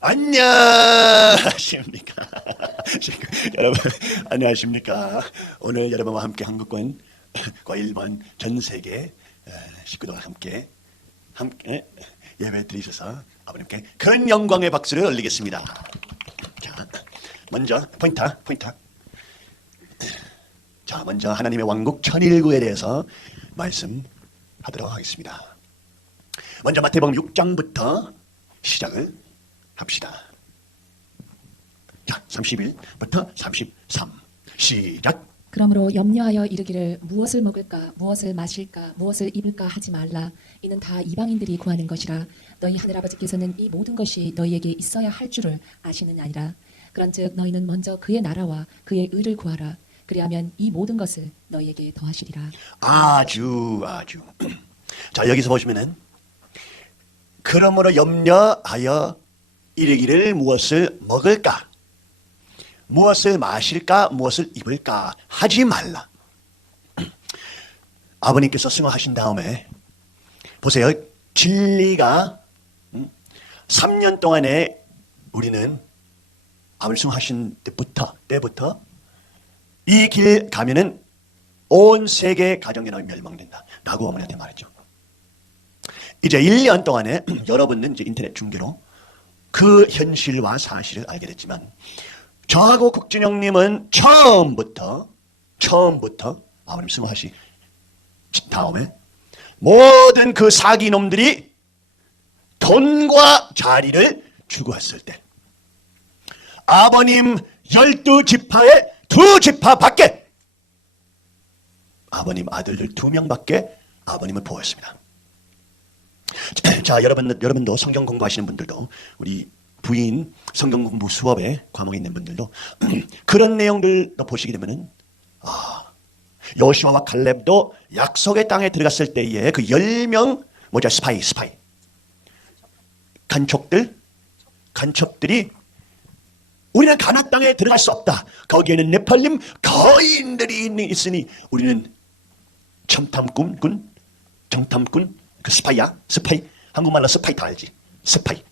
안녕하십니까. 여러분, 안녕하십니까. 오늘 여러분과 함께 한국권 과 일본 전 세계 식구들과 함께 예배 드리셔서 아버님께 큰 영광의 박수를 올리겠습니다. 자, 먼저 포인트. 자, 먼저 하나님의 왕국 천일구에 대해서 말씀하도록 하겠습니다. 먼저 마태복음 6장부터 시작을 합시다. 자, 31부터 33 시작. 그러므로 염려하여 이르기를 무엇을 먹을까 무엇을 마실까 무엇을 입을까 하지 말라. 이는 다 이방인들이 구하는 것이라. 너희 하늘아버지께서는 이 모든 것이 너희에게 있어야 할 줄을 아시느니라. 그런즉 너희는 먼저 그의 나라와 그의 의를 구하라. 그리하면 이 모든 것을 너희에게 더하시리라. 아주 자, 여기서 보시면은 그러므로 염려하여 이르기를 무엇을 먹을까 무엇을 마실까 무엇을 입을까 하지 말라. 아버님께서 승화하신 다음에 보세요. 진리가 3년 동안에 우리는 아버님 승화하신 때부터 이 길 가면은 온 세계 가정연합이 멸망된다 라고 어머니한테 말했죠. 이제 1년 동안에 여러분은 이제 인터넷 중계로 그 현실과 사실을 알게 됐지만 저하고 국진영님은 처음부터 아버님 승화하신 다음에 모든 그 사기놈들이 돈과 자리를 추구했을 때 아버님 12지파의 2지파 밖에 아버님 아들들 2명밖에 아버님을 보호했습니다. 자, 여러분도 성경 공부하시는 분들도 우리 부인 성경 공부 수업에 과목에 있는 분들도 그런 내용들도 보시게 되면은 여호수아와 갈렙도 약속의 땅에 들어갔을 때에 그 10명 스파이 간첩들이 우리는 가나안 땅에 들어갈 수 없다. 거기에는 네팔림 거인들이 있으니 우리는 정탐꾼 그 스파이 한국말로 스파이 다 알지. 스파이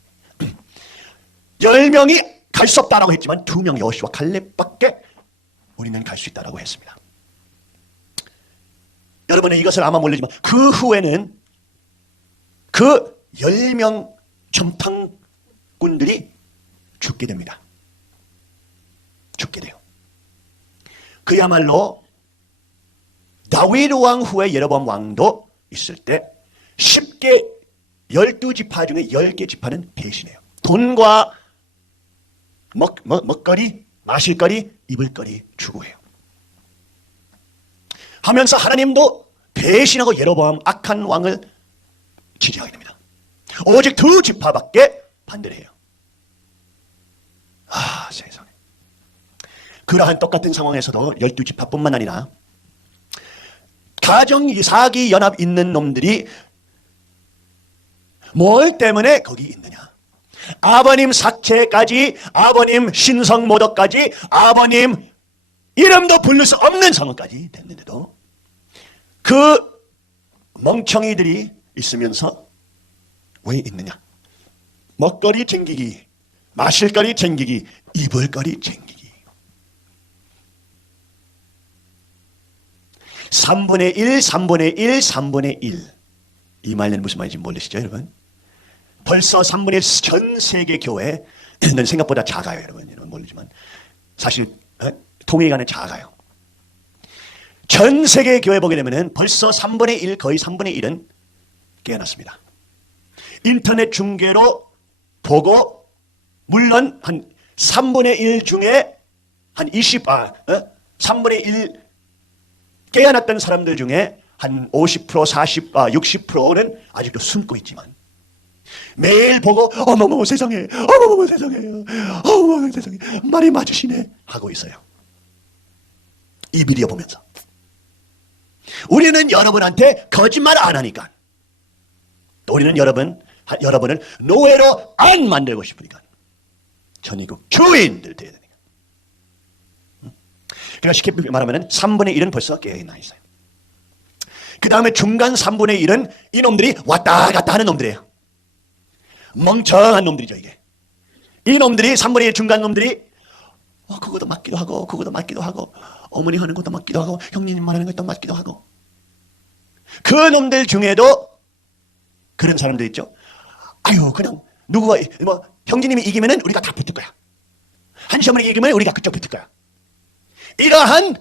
10명이 갈 수 없다라고 했지만 2명 여호수아 갈렙밖에 우리는 갈 수 있다라고 했습니다. 여러분은 이것을 아마 모르지만 그 후에는 그 10명 정탐꾼들이 죽게 됩니다. 죽게 돼요. 그야말로 다윗 왕 후에 여로보암 왕도 있을 때 쉽게 12지파 중에 10개 지파는 배신해요. 돈과 먹거리, 마실거리, 입을거리 추구해요. 하면서 하나님도 배신하고 여로보암 악한 왕을 지지하게 됩니다. 오직 2지파밖에 반대를 해요. 세상에. 그러한 똑같은 상황에서도 12지파뿐만 아니라 가정 사기 연합 있는 놈들이 뭘 때문에 거기 있느냐. 아버님 사체까지, 아버님 신성 모독까지, 아버님 이름도 부를 수 없는 상황까지 됐는데도 그 멍청이들이 있으면서 왜 있느냐. 먹거리 챙기기, 마실거리 챙기기, 입을거리 챙기기. 3분의 1, 3분의 1, 3분의 1. 이 말은 무슨 말인지 모르시죠, 여러분? 벌써 3분의 1 전 세계 교회는 생각보다 작아요, 여러분. 모르지만 사실 통일가는 작아요. 전 세계 교회 보게 되면은 벌써 3분의 1, 거의 3분의 1은 깨어났습니다. 인터넷 중계로 보고 물론 한 3분의 1 중에 한 3분의 1 깨어났던 사람들 중에 한 50%, 40, 60%는 아직도 숨고 있지만 매일 보고 어머머 세상에 말이 맞으시네 하고 있어요. 이 비디오 보면서 우리는 여러분한테 거짓말 안 하니까, 또 우리는 여러분을 노예로 안 만들고 싶으니까 전이국 주인들 돼야 되니까. 그러니까 쉽게 말하면 3분의 1은 벌써 깨어나 있어요. 그 다음에 중간 3분의 1은 이놈들이 왔다 갔다 하는 놈들이에요. 멍청한 놈들이죠. 이게 이놈들이 3분의 1 중간 놈들이 그것도 맞기도 하고 그것도 맞기도 하고 어머니 하는 것도 맞기도 하고 형님 말하는 것도 맞기도 하고 그 놈들 중에도 그런 사람들 있죠. 아유 그냥 누구가 뭐 형제님이 이기면은 우리가 다 붙을 거야. 한시어머니가 이기면 우리가 그쪽 붙을 거야. 이러한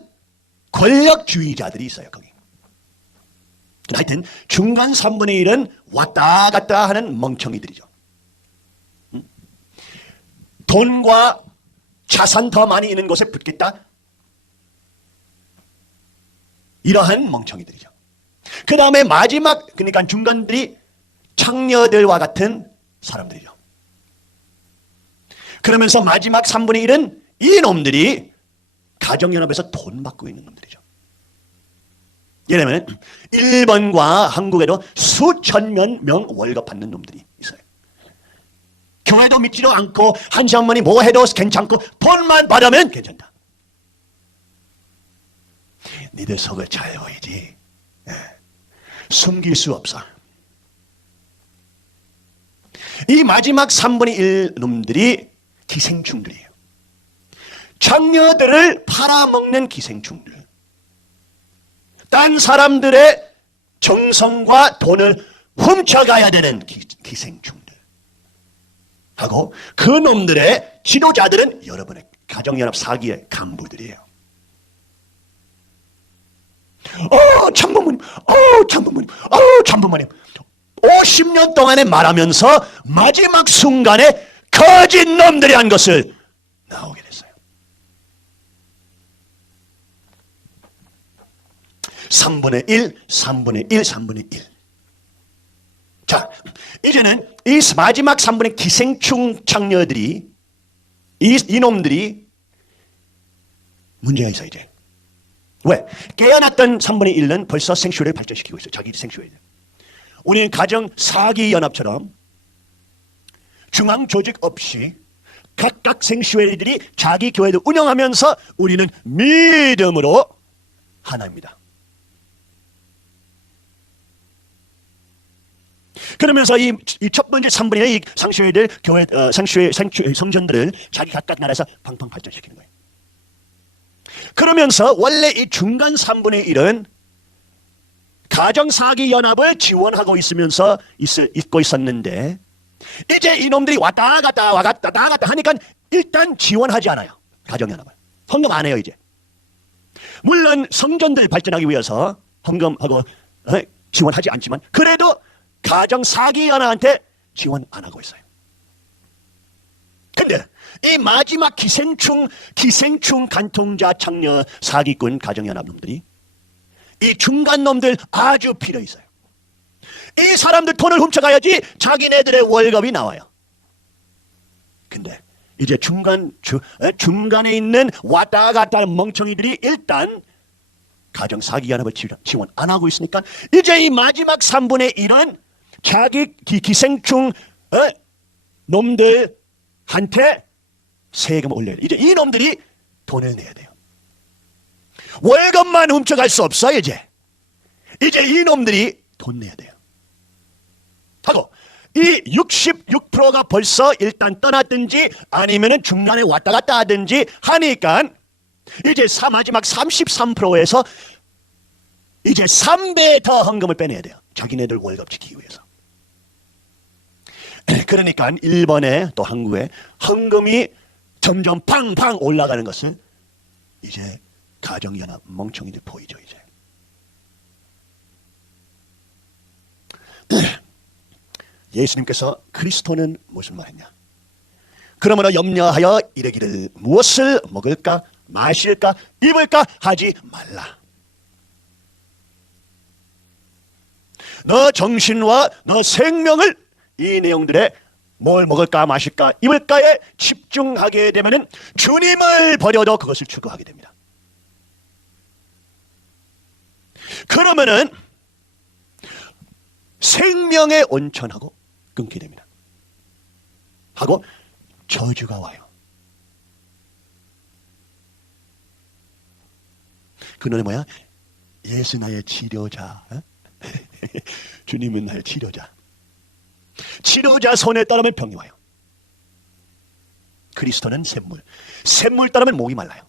권력주의자들이 있어요 거기. 하여튼 중간 3분의 1은 왔다 갔다 하는 멍청이들이죠. 돈과 자산 더 많이 있는 곳에 붙겠다. 이러한 멍청이들이죠. 그 다음에 마지막 그러니까 중간들이 창녀들과 같은 사람들이죠. 그러면서 마지막 3분의 1은 이 놈들이 가정연합에서 돈 받고 있는 놈들이죠. 예를 들면 일본과 한국에도 수천 명 월급 받는 놈들이 있어요. 교회도 믿지도 않고 한시어머니 뭐 해도 괜찮고 돈만 받으면 괜찮다. 니들 속을 잘 보이지. 숨길 수 없어. 이 마지막 3분의 1 놈들이 기생충들이에요. 장녀들을 팔아먹는 기생충들. 딴 사람들의 정성과 돈을 훔쳐가야 되는 기생충들. 하고 그 놈들의 지도자들은 여러분의 가정연합 사기의 간부들이에요. 참부모님, 참부모님, 참부모님. 50년 동안에 말하면서 마지막 순간에 거짓 놈들이 한 것을 나오게 됐어요. 3분의 1, 3분의 1, 3분의 1. 자, 이제는 이 마지막 3분의 기생충 창녀들이 이놈들이 문제가 있어 이제. 왜? 깨어났던 3분의 1은 벌써 생쇼를 발전시키고 있어요. 자기 생쇼를. 우리는 가정 사기 연합처럼 중앙 조직 없이 각각 생쇼회들이 자기 교회를 운영하면서 우리는 믿음으로 하나입니다. 그러면서 이 첫 번째 3분의 1 상쇼회들 교회 성전들을 자기 각각 나라에서 팡팡 발전시키는 거예요. 그러면서 원래 이 중간 3분의 1은 가정사기연합을 지원하고 있으면서 있고 있었는데 이제 이놈들이 왔다 갔다 하니까 일단 지원하지 않아요. 가정연합을. 헌금 안 해요 이제. 물론 성전들 발전하기 위해서 헌금하고 지원하지 않지만 그래도 가정사기연합한테 지원 안 하고 있어요. 근데 이 마지막 기생충 간통자 창녀 사기꾼 가정연합 놈들이 이 중간 놈들 아주 필요 있어요. 이 사람들 돈을 훔쳐가야지 자기네들의 월급이 나와요. 근데 이제 중간에 있는 왔다 갔다 하는 멍청이들이 일단 가정 사기연합을 지원 안 하고 있으니까 이제 이 마지막 3분의 1은 자기 기생충 놈들한테 세금을 올려야 돼요. 이제 이 놈들이 돈을 내야 돼요. 월급만 훔쳐갈 수 없어 이제 이 놈들이 돈 내야 돼요. 하고 이 66%가 벌써 일단 떠났든지 아니면은 중간에 왔다 갔다 하든지 하니까 이제 마지막 33%에서 이제 3배 더 헌금을 빼내야 돼요. 자기네들 월급 지키기 위해서. 그러니까 일본에 또 한국에 헌금이 점점 팡팡 올라가는 것을 이제 가정연합 멍청이들 보이죠 이제. 예수님께서 그리스도는 무슨 말했냐? 그러므로 염려하여 이르기를 무엇을 먹을까 마실까 입을까 하지 말라. 너 정신과 너 생명을 이 내용들에 뭘 먹을까 마실까 입을까에 집중하게 되면은 주님을 버려도 그것을 추구하게 됩니다. 그러면은 생명의 온천하고 끊게 됩니다. 하고 저주가 와요. 그 노래 뭐야? 예수 나의 치료자. 주님은 나의 치료자. 치료자 손에 따르면 병이 와요. 그리스도는 샘물. 샘물 따르면 목이 말라요.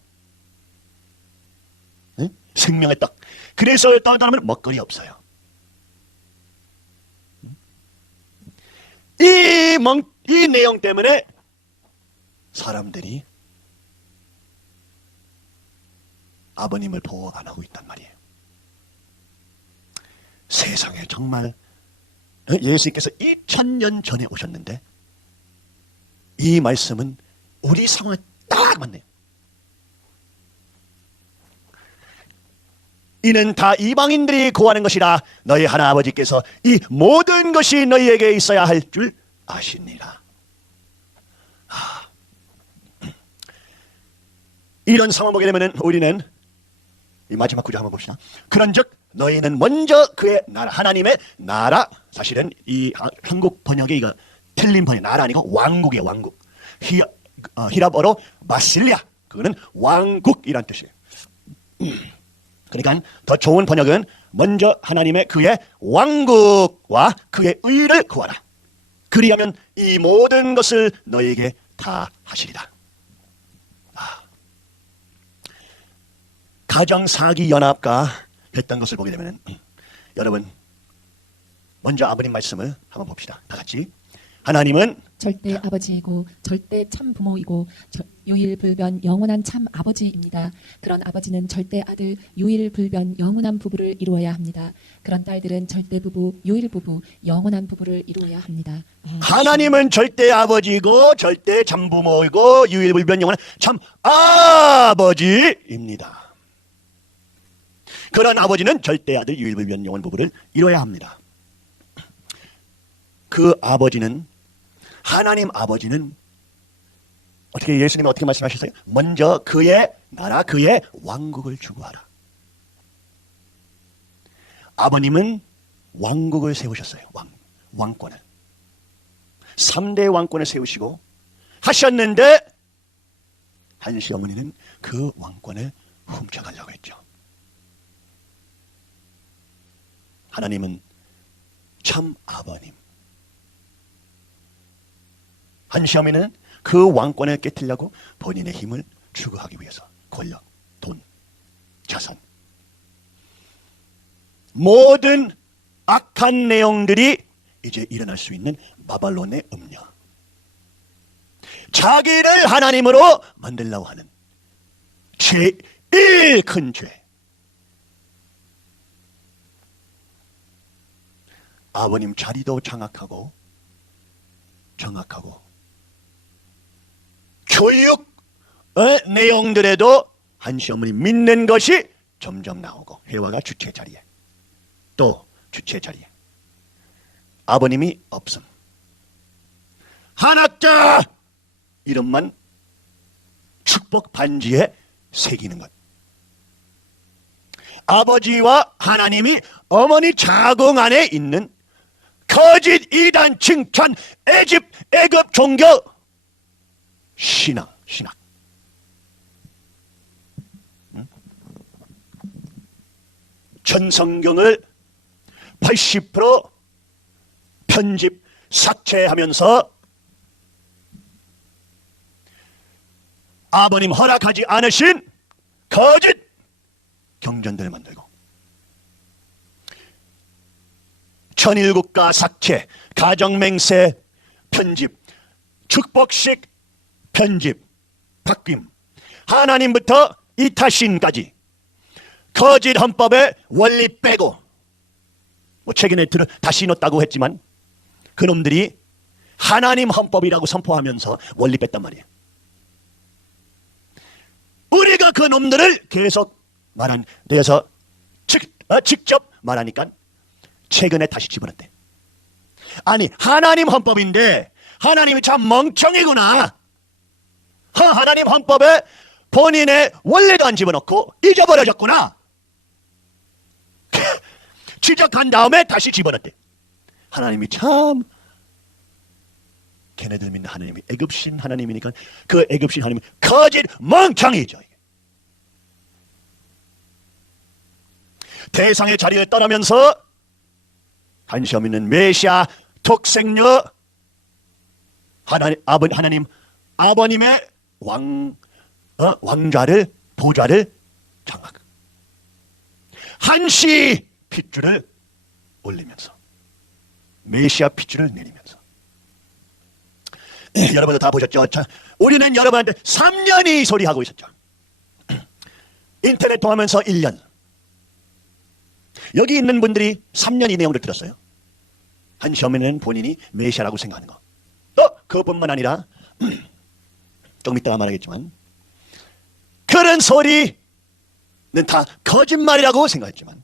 응? 생명의 떡. 그래서 따르면 먹거리 없어요. 이 내용 때문에 사람들이 아버님을 보호 안 하고 있단 말이에요. 세상에 정말 예수님께서 2000년 전에 오셨는데 이 말씀은 우리 상황에 딱 맞네요. 이는 다 이방인들이 구하는 것이라 너희 하나 아버지께서 이 모든 것이 너희에게 있어야 할 줄 아시니라. 이런 상황 보게 되면 우리는 이 마지막 구절 한번 봅시다. 그런즉 너희는 먼저 그의 나라, 하나님의 나라, 사실은 이 한국 번역에 이거 틀린 번역, 나라 아니고 왕국이에요. 왕국. 히랍어로 마실리아, 그거는 왕국이란 뜻이에요. 그러니까 더 좋은 번역은 먼저 하나님의 그의 왕국과 그의 의를 구하라. 그리하면 이 모든 것을 너희에게 다 하시리라. 가정사기연합가 했던 것을 보게 되면 여러분 먼저 아버님 말씀을 한번 봅시다. 다 같이. 하나님은 절대 아버지이고 절대 참 부모이고 유일불변 영원한 참 아버지입니다. 그런 아버지는 절대 아들 유일불변 영원한 부부를 이루어야 합니다. 그런 딸들은 절대 부부 유일부부 영원한 부부를 이루어야 합니다. 하나님은 절대 아버지이고 절대 참 부모이고 유일불변 영원한 참 아버지입니다. 그런 아버지는 절대 아들 유일불변 영원 부부를 이루어야 합니다. 그 아버지는 하나님 아버지는 어떻게 예수님이 어떻게 말씀하셨어요? 먼저 그의 나라 그의 왕국을 추구하라. 아버님은 왕국을 세우셨어요. 왕권을 3대 왕권을 세우시고 하셨는데 한시 어머니는 그 왕권을 훔쳐가려고 했죠. 하나님은 참 아버님. 한시어미는 그 왕권을 깨뜨리려고 본인의 힘을 추구하기 위해서 권력, 돈, 자산 모든 악한 내용들이 이제 일어날 수 있는 바벨론의 음녀, 자기를 하나님으로 만들려고 하는 제일 큰 죄. 아버님 자리도 장악하고 정확하고 교육의 내용들에도 한시 어머니 믿는 것이 점점 나오고 회화가 주체 자리에 또 주체 자리에 아버님이 없음. 한학자 이름만 축복 반지에 새기는 것. 아버지와 하나님이 어머니 자궁 안에 있는 거짓 이단 칭찬 애굽 종교 신학. 전성경을 80% 편집 삭제하면서 아버님 허락하지 않으신 거짓 경전들을 만들고 천일국가 삭제, 가정맹세 편집, 축복식 편집, 바뀜, 하나님부터 이타신까지 거짓 헌법의 원리 빼고 뭐 최근에 다시 넣었다고 했지만 그놈들이 하나님 헌법이라고 선포하면서 원리 뺐단 말이에요. 우리가 그 놈들을 계속 말한 데에서 직접 말하니까 최근에 다시 집어넣대. 아니 하나님 헌법인데 하나님이 참 멍청이구나. 하나님 헌법에 본인의 원리도 안 집어넣고 잊어버려졌구나. 지적한 다음에 다시 집어넣대. 하나님이 참 걔네들 믿는 하나님이 애굽신 하나님이니까 그 애굽신 하나님이 거짓 멍청이죠. 대상의 자리에 떠나면서 한시험 있는 메시아 독생녀 하나님 아버님의 왕좌를 보좌를 장악. 한시 핏줄을 올리면서 메시아 핏줄을 내리면서 여러분도 다 보셨죠? 자, 우리는 여러분한테 3년이 소리하고 있었죠. 인터넷 통하면서 1년. 여기 있는 분들이 3년 이 내용들 들었어요? 한시 어머니는 본인이 메시아라고 생각하는 거. 또 그것뿐만 아니라 조금 이따가 말하겠지만 그런 소리는 다 거짓말이라고 생각했지만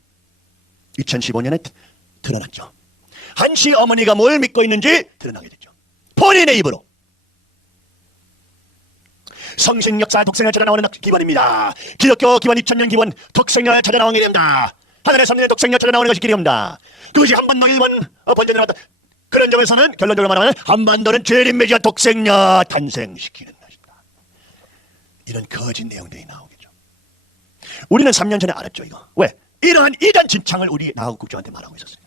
2015년에 드러났죠. 한시 어머니가 뭘 믿고 있는지 드러나게 됐죠. 본인의 입으로. 성신 역사 독생을 찾아 나오는 기원입니다. 기독교 기원 2000년 기원 독생을 찾아 나오게 됩니다. 하늘의 선민의 독생을 찾아 나오는 것이 길이옵니다. 그것이 한반도 일본 번전에 나왔다. 그런 점에서는 결론적으로 말하면 한반도는 재림 메시아 독생녀 탄생시키는 것이다. 이런 거짓 내용들이 나오겠죠. 우리는 3년 전에 알았죠. 이거 왜? 이러한 이단 진창을 우리 나하고 국장한테 말하고 있었어요.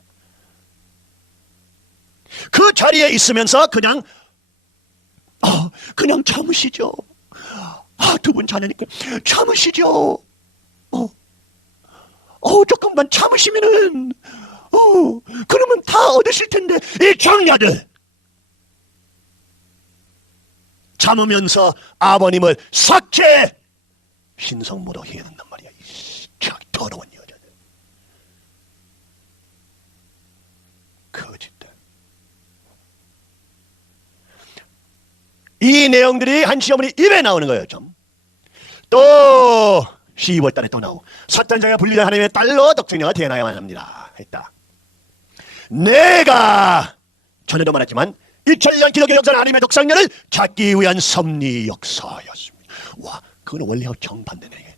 그 자리에 있으면서 그냥 참으시죠. 두 분 자녀니까 참으시죠. 조금만 참으시면은 그러면 다 얻으실 텐데 이 장녀들 참으면서 아버님을 삭제 신성모로 해야 된단 말이야. 참 더러운 여자들, 거짓들. 이 내용들이 한시 어머니 입에 나오는 거예요. 좀 또 12월 달에 또 나오고 사탄장에 불리는 하나님의 딸로 독생녀가 태어나야만 합니다 했다. 내가 전에도 말했지만 2000년 기독교 역사는 하나님의 독생녀를 찾기 위한 섭리 역사였습니다. 와, 그건 원리하고 정반대네.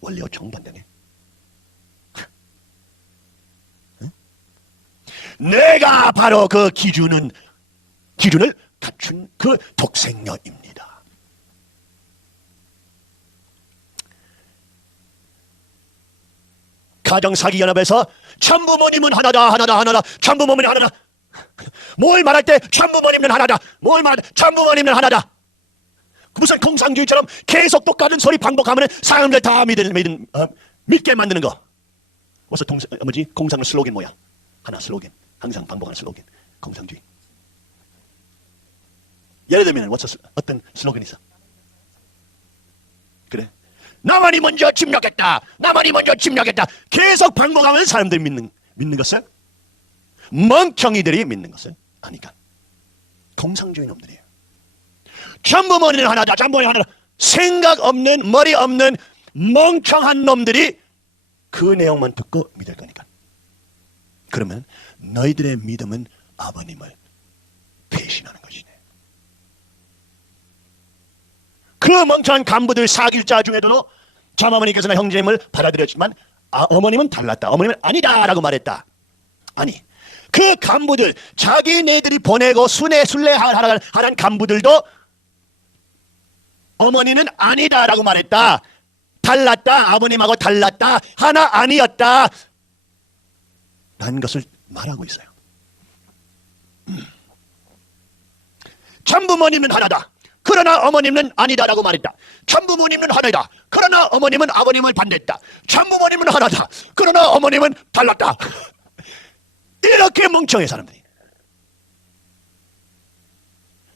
원리하고 정반대네. 응? 내가 바로 그 기준을 갖춘 그 독생녀입니다. 가정사기연합에서 참부모님은 하나다. 참부모님은 하나다. 뭘 말할 때 참부모님은 하나다. 뭘 말할 때 참부모님은 하나다. 무슨 공상주의처럼 계속 똑같은 소리 반복하면 사람들 다 믿게 만드는 거. 무슨 공상 슬로건 뭐야? 하나 슬로건. 항상 반복하는 슬로건. 공상주의. 예를 들면 어떤 슬로건이 있어? 그래. 나만이 먼저 침략했다. 나만이 먼저 침략했다. 계속 반복하면 사람들이 믿는 것을, 멍청이들이 믿는 것을 아니까. 공상주의 놈들이에요. 참부모니는 하나다. 참부모니는 하나다. 생각 없는, 머리 없는 멍청한 놈들이 그 내용만 듣고 믿을 거니까. 그러면 너희들의 믿음은 아버님을 배신하는 것이네. 그 멍청한 간부들 사길자 중에도 참어머니께서는 형제임을 받아들였지만 어머님은 달랐다. 어머님은 아니다 라고 말했다. 아니, 그 간부들, 자기네들이 보내고 순례하라는 간부들도 어머니는 아니다 라고 말했다. 달랐다. 아버님하고 달랐다. 하나 아니었다 라는 것을 말하고 있어요. 참부모님은 하나다. 그러나 어머님은 아니다라고 말했다. 참부모님은 하나다. 그러나 어머님은 아버님을 반대했다. 참부모님은 하나다. 그러나 어머님은 달랐다. 이렇게 멍청해 사람들이.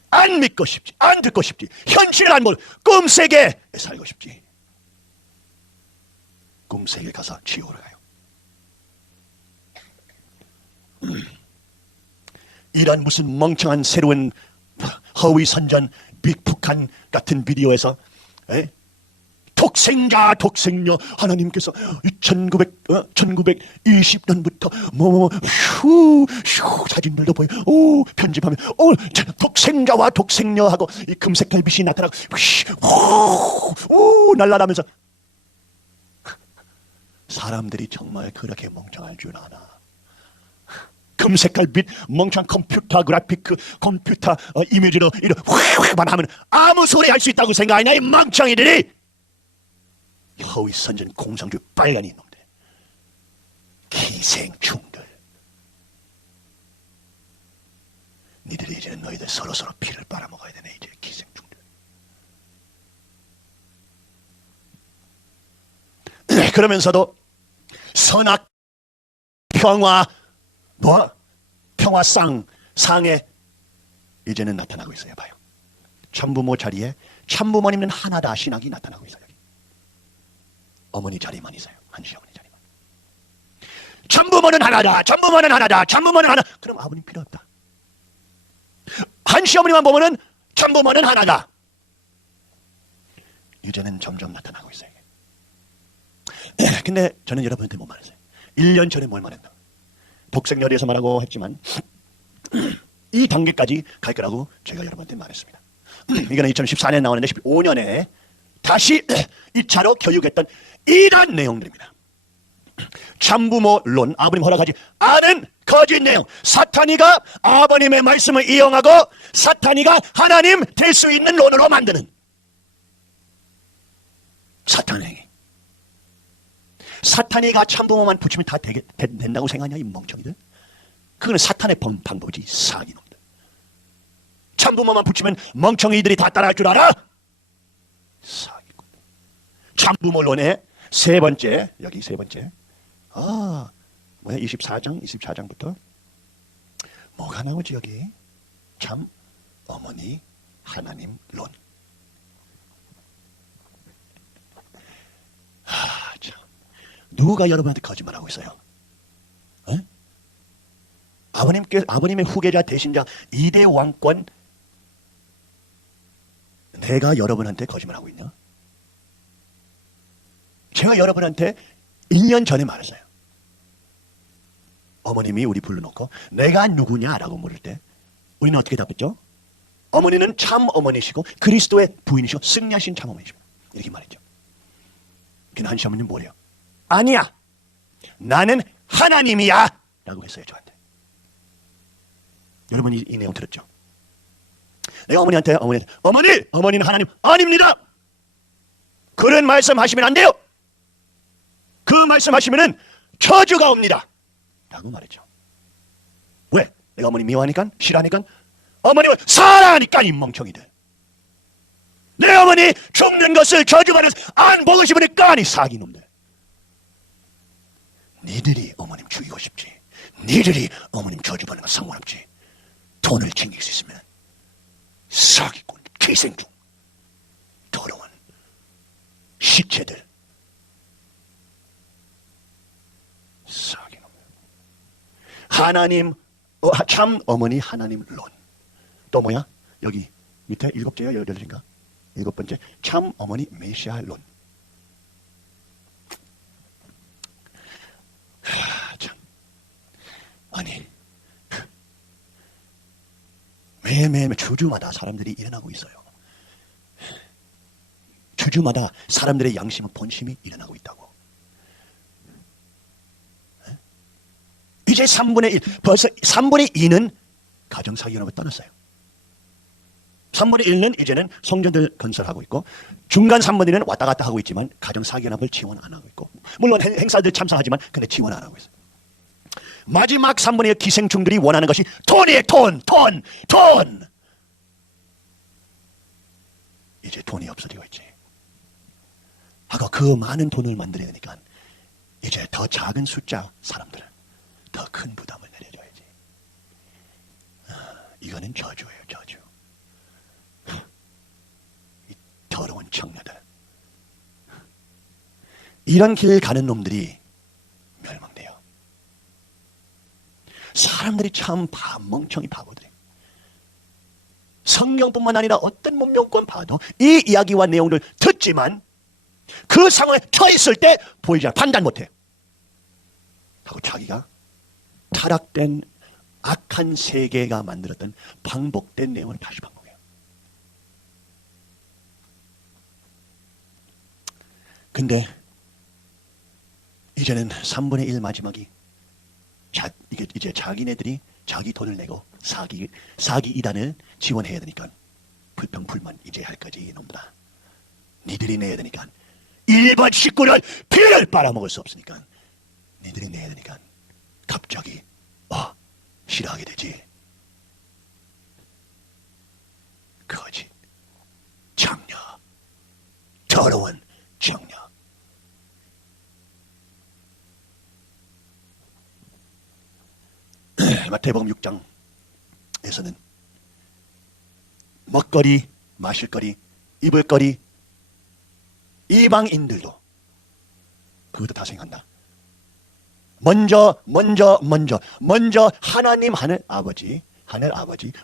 안 믿고 싶지. 안 듣고 싶지. 현실을 안 보고 꿈세계에 살고 싶지. 꿈세계에 가서 지옥으로 가요. 이런 무슨 멍청한 새로운 허위 선전 빅북한 같은 비디오에서 독생녀 하나님께서 1920년부터 사진들도 보여. 편집하면 독생자와 독생녀하고 이 금색깔 빛이 나타나고 날아가면서 사람들이 정말 그렇게 멍청할 줄 아나. 금색깔 빛, 멍청한 컴퓨터 그래픽, 컴퓨터 이미지로 이렇게만 하면 아무 소리 할 수 있다고 생각하냐 이 멍청이들이. 허위 선전 공상주의 빨간이 놈들, 기생충들. 니들이 이제는 너희들 서로서로 피를 빨아먹어야 되네. 이제 기생충들. 그러면서도 선악 평화 평화상 상에 이제는 나타나고 있어요. 봐요. 참부모 자리에 참부모님은 하나다 신학이 나타나고 있어요. 여기. 어머니 자리만 있어요. 한시 어머니 자리만. 참부모는 하나다. 참부모는 하나다. 참부모는 하나. 그럼 아버님 필요 없다. 한시 어머니만 보면은 참부모는 하나다. 이제는 점점 나타나고 있어요. 근데 저는 여러분한테 뭐 말했어요? 1년 전에 뭘 말했나? 복생열애에서 말하고 했지만 이 단계까지 갈 거라고 제가 여러분한테 말했습니다. 이거는 2014년에 나오는데 15년에 다시 2차로 교육했던 이런 내용들입니다. 참부모론, 아버님 허락하지 않은 거짓 내용. 사탄이가 아버님의 말씀을 이용하고 사탄이가 하나님 될 수 있는 론으로 만드는 사탄의 행위. 사탄이가 참부모만 붙이면 다 된다고 생각하냐 이 멍청이들. 그거는 사탄의 방법이지. 사기놈들. 참부모만 붙이면 멍청이들이 다 따라할 줄 알아? 사기꾼. 참부모론의 세 번째, 여기 세 번째. 24장부터 뭐가 나오지 여기? 참 어머니 하나님 론. 참. 누가 여러분한테 거짓말하고 있어요? 에? 아버님의 후계자 대신자 2대 왕권 내가 여러분한테 거짓말하고 있냐? 제가 여러분한테 1년 전에 말했어요. 어머님이 우리 불러놓고 내가 누구냐라고 물을 때 우리는 어떻게 답했죠? 어머니는 참 어머니시고 그리스도의 부인이시고 승리하신 참 어머니십니다. 이렇게 말했죠. 근데 한시 어머니는 뭐래요? 아니야. 나는 하나님이야. 라고 했어요. 저한테. 여러분 이 내용 들었죠? 내가 어머니는 하나님 아닙니다. 그런 말씀하시면 안 돼요. 그 말씀하시면은 저주가 옵니다. 라고 말했죠. 왜? 내가 어머니 미워하니까? 싫어하니까? 어머님을 사랑하니까 이 멍청이들. 내 어머니 죽는 것을 저주받아서 안 보고 싶으니까 이 사기놈들. 니들이 어머님 죽이고 싶지. 니들이 어머님 저주받는 건 상관없지. 돈을 챙길 수 있으면 사기꾼, 기생충, 더러운 시체들. 사기놈. 하나님, 참 어머니 하나님 론. 또 뭐야? 여기 밑에 7개야? 8개인가? 7번째. 참 어머니 메시아 론. 참. 아니 매일매일 주주마다 사람들이 일어나고 있어요. 주주마다 사람들의 양심은 본심이 일어나고 있다고. 이제 3분의 1, 벌써 3분의 2는 가정사기연합을 떠났어요. 3분의 1는 이제는 성전들 건설하고 있고 중간 3분의 1은 왔다 갔다 하고 있지만 가정사기연합을 지원 안 하고 있고 물론 행사들 참석하지만 근데 지원 안 하고 있어요. 마지막 3분의 1 기생충들이 원하는 것이 돈이에요. 돈. 이제 돈이 없어지고 있지. 하고 그 많은 돈을 만들어야 되니까 이제 더 작은 숫자 사람들은 더 큰 부담을 내려줘야지. 이거는 저주예요. 저주. 이 더러운 청녀들. 이런 길 가는 놈들이 멸망돼요. 사람들이 참 멍청이 바보들이에요. 성경뿐만 아니라 어떤 문명권 봐도 이 이야기와 내용을 듣지만 그 상황에 처했을 때 보이지 않아. 판단 못해. 하고 자기가 타락된 악한 세계가 만들었던 반복된 내용을 다시 반복해요. 근데 이제는 3분의 1 마지막이 이제 자기네들이 자기 돈을 내고 사기 이단을 지원해야 되니까 불평 불만 이제 할 거지 이놈들아. 니들이 내야 되니까 일반 식구를 피를 빨아먹을 수 없으니까 니들이 내야 되니까 갑자기 싫어하게 되지. 더러운 정령. 마태복음 6장에서는 먹거리, 마실거리, 입을거리, 이방인들도 그것도 다 생각한다. 먼저 하나님 하늘 아버지,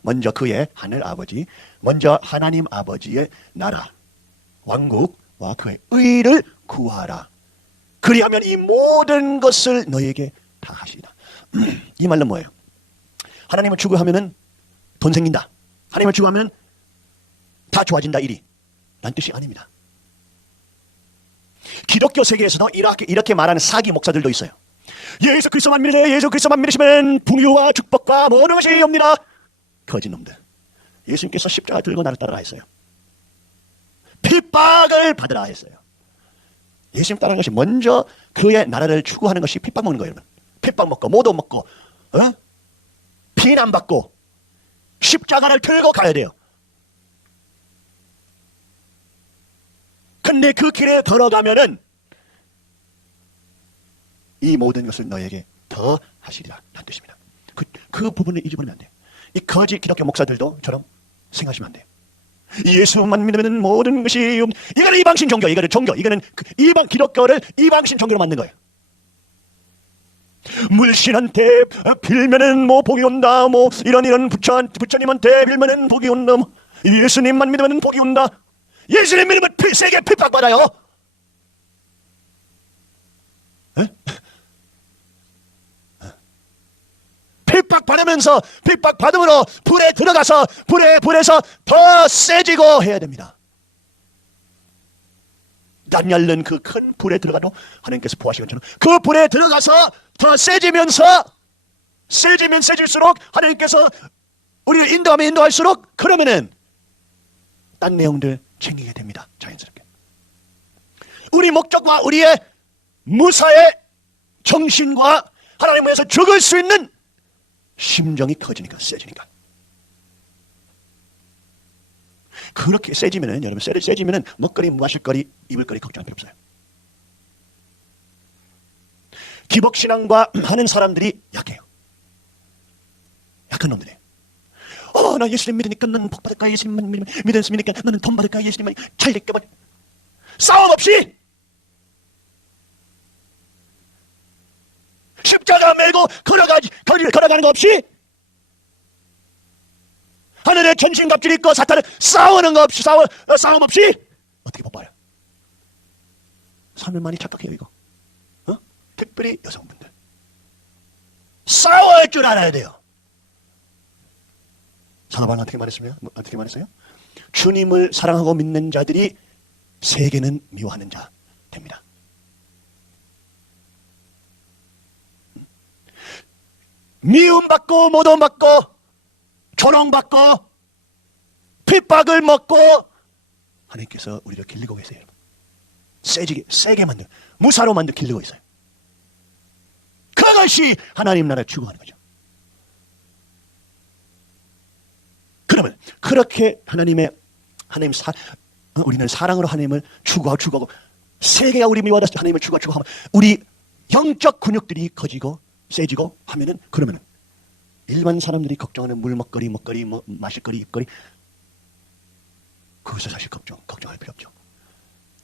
먼저 그의 하늘 아버지, 먼저 하나님 아버지의 나라, 왕국과 그의 의를 구하라. 그리하면 이 모든 것을 너에게 다 하시리라. 이 말은 뭐예요? 하나님을 추구하면은 돈 생긴다. 하나님을 추구하면 다 좋아진다 일이. 라는 뜻이 아닙니다. 기독교 세계에서도 이렇게 말하는 사기 목사들도 있어요. 예수 그리스도만 믿으시면 풍요와 축복과 모든 것이 옵니다. 거짓놈들. 예수님께서 십자가 들고 나를 따라가 했어요. 핍박을 받으라 했어요. 예수님 따라가는 것이 먼저 그의 나라를 추구하는 것이 핍박 먹는 거예요. 핍박 먹고 모도 먹고 비난받고 십자가를 들고 가야 돼요. 근데 그 길에 걸어가면은 이 모든 것을 너에게 더 하시리라 라는 뜻입니다. 그 부분을 잊어버리면 안 돼요. 이 거짓 기독교 목사들도 저런 생각하시면 안 돼요. 예수만 믿으면 모든 것이 이거는 이방신 종교, 이거는 기독교를 이방신 종교로 만든 거예요. 물신한테 빌면은 뭐 복이 온다, 뭐 이런 부처님한테 빌면은 복이 온다, 뭐 예수님만 믿으면 복이 온다. 예수님 믿으면 세계 핍박 받아요. 핍박 받으면서 핍박 받음으로 불에 들어가서 불에서 더 세지고 해야 됩니다. 난 열린 그 큰 불에 들어가도 하나님께서 부하시는 것처럼 그 불에 들어가서 더 세지면서 세지면 세질수록 하나님께서 우리를 인도하면 인도할수록 그러면은 딴 내용들 챙기게 됩니다. 자연스럽게. 우리 목적과 우리의 무사의 정신과 하나님 위해서 죽을 수 있는 심정이 커지니까 세지니까. 그렇게 세지면은 여러분 세지면은 먹거리, 마실거리, 입을거리 걱정할 필요 없어요. 기복신앙과 하는 사람들이 약해요. 약한 놈들이에요. 나 예수님 믿으니까 너는 복 받을까? 예수님만 믿으니까 너는 돈 받을까? 예수님만 잘 될까? 싸움 없이 십자가 메고 걸어가는 거 없이 하늘에 전신갑질 입고 사탄을 싸우는 거 없이 싸움 없이 어떻게 못 봐요? 사람들 많이 착각해요 이거. 특별히 여성분들 싸워할 줄 알아야 돼요. 사바는 어떻게 말했어요? 주님을 사랑하고 믿는 자들이 세계는 미워하는 자 됩니다. 미움받고 모독받고 조롱받고 핍박을 먹고 하나님께서 우리를 길리고 계세요. 세게 만든 무사로 만든 길리고 있어요. 그것이 하나님 나라를 추구하는 거죠. 그러면 그렇게 우리는 사랑으로 하나님을 추구하고 세계가 우리 미워하다 하나님을 추구하면 우리 영적 근육들이 커지고 세지고 하면은 그러면은 일반 사람들이 걱정하는 먹거리, 마실거리, 입거리 그것을 사실 걱정할 필요 없죠.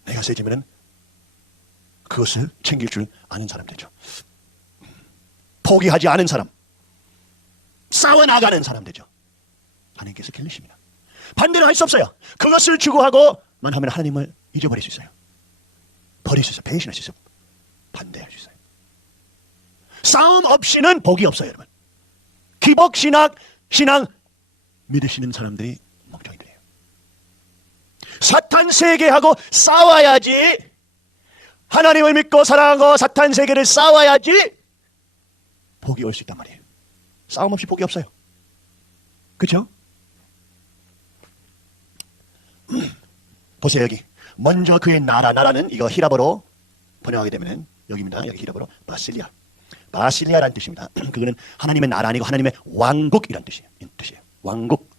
내가 세지면은 그것을 챙길 줄 아는 사람 되죠. 포기하지 않은 사람, 싸워나가는 사람 되죠. 하나님께서 길리십니다. 반대로 할 수 없어요. 그것을 추구하고만 하면 하나님을 잊어버릴 수 있어요. 버릴 수 있어요. 배신할 수 있어요. 반대할 수 있어요. 싸움 없이는 복이 없어요, 여러분. 기복신앙 믿으시는 사람들이 멍청이들이에요. 사탄 세계하고 싸워야지. 하나님을 믿고 사랑하고 사탄 세계를 싸워야지 복이 올 수 있단 말이에요. 싸움 없이 복이 없어요. 그렇죠? 보세요 여기. 먼저 그의 나라는 이거 히라보로 번역하게 되면 여기입니다. 여기 히라보로 바실리아라는 뜻입니다. 그거는 하나님의 나라 아니고 하나님의 왕국이라는 뜻이에요. 왕국.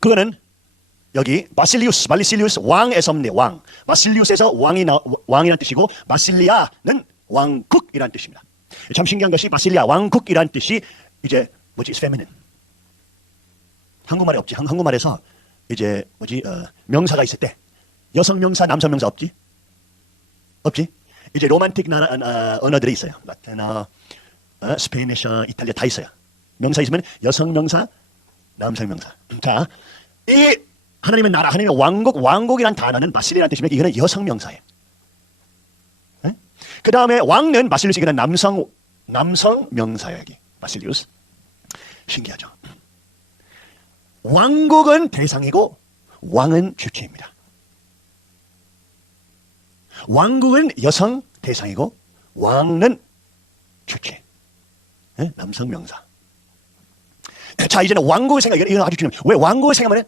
그거는 여기 바실리우스 왕에서입니다. 왕. 바실리우스에서 왕이라는 뜻이고 바실리아는 왕국이라는 뜻입니다. 참 신기한 것이 바실리아 왕국이라는 뜻이 이제 뭐지? feminine. 한국말에 없지. 한국말에서 이제 뭐지? 명사가 있을 때 여성 명사, 남성 명사 없지? 없지? 이제 로man틱 언어들이 있어요. 라틴어, 스페인어, 이탈리아 다 있어요. 명사 있으면 여성 명사, 남성 명사. 자, 이 하나님의 나라, 하나님의 왕국이란 단어는 바실리라는 뜻이면 이거는 여성 명사예요. 그 다음에 왕은 바실리우스, 이거는 남성 명사예요. 여기 바실리우스. 신기하죠? 왕국은 대상이고 왕은 주체입니다. 왕국은 여성 대상이고 왕은 주체. 남성 명사. 자, 이제는 왕국을 생각해. 이건 아주 중요해요. 왜 왕국을 생각하면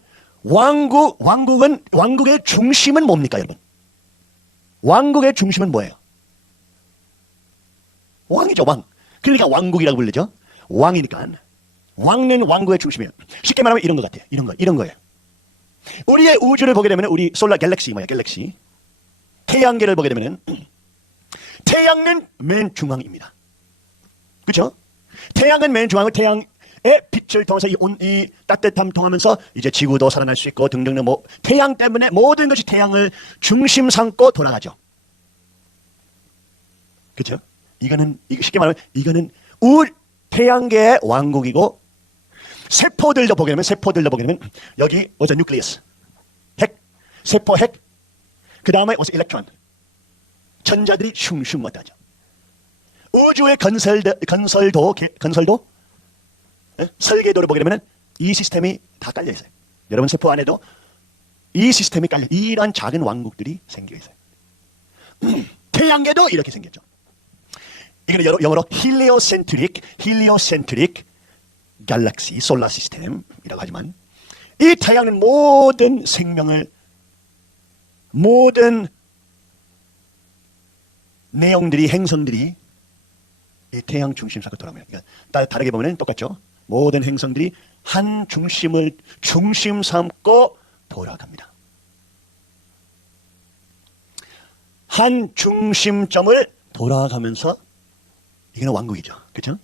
왕국의 중심은 뭡니까, 여러분? 왕국의 중심은 뭐예요? 왕이죠, 왕. 그러니까 왕국이라고 불리죠. 왕이니까. 왕은 왕국의 중심이에요. 쉽게 말하면 이런 것 같아요. 이런 거예요. 우리의 우주를 보게 되면 우리 솔라 갤럭시 뭐야, 갤럭시. 태양계를 보게 되면 태양은 맨 중앙입니다. 그렇죠? 태양은 맨 중앙이고 태양의 빛을 통해서 이 따뜻함 통하면서 이제 지구도 살아날 수 있고 등등 뭐 태양 때문에 모든 것이 태양을 중심 삼고 돌아가죠. 그렇죠? 이거 쉽게 말하면 이거는 태양계의 왕국이고 세포들도 보게 되면 여기 어제 뉴클리어스 핵 세포 핵 그 다음에 어서 일렉트론 전자들이 슝슝 못하죠. 우주의 건설도 설계도를 보게 되면 이 시스템이 다 깔려 있어요. 여러분 세포 안에도 이 시스템이 깔려 이런 작은 왕국들이 생겨 있어요. 태양계도 이렇게 생겼죠. 이거는 영어로 힐리오센트릭 갤럭시 솔라 시스템이라고 하지만 이 태양은 모든 생명을 모든 내용들이 행성들이 이 태양 중심 삼고 돌아갑니다. 그러니까 다르게 보면 똑같죠. 모든 행성들이 한 중심을 중심 삼고 돌아갑니다. 한 중심점을 돌아가면서 이거는 왕국이죠. 그렇죠?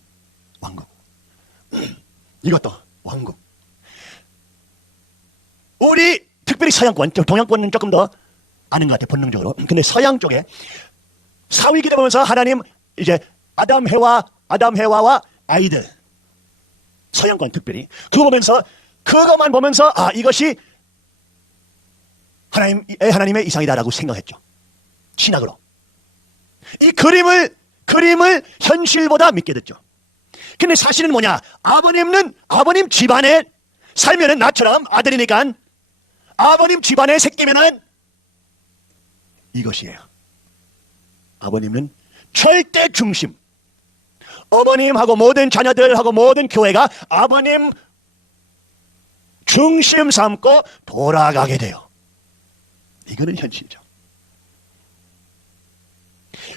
왕국. 이것도 왕국. 우리 특별히 서양권, 동양권은 조금 더 아는 것 같아요. 본능적으로. 근데 서양 쪽에 사위기도 보면서 하나님 이제 아담 해와와 아이들 서양권 특별히 그것만 보면서 이것이 하나님의 이상이다라고 생각했죠. 신학으로. 이 그림을 현실보다 믿게 됐죠. 근데 사실은 뭐냐? 아버님 집안에 살면은 나처럼 아들이니까 아버님 집안의 새끼면은 이것이에요. 아버님은 절대 중심. 어머님하고 모든 자녀들하고 모든 교회가 아버님 중심 삼고 돌아가게 돼요. 이거는 현실이죠.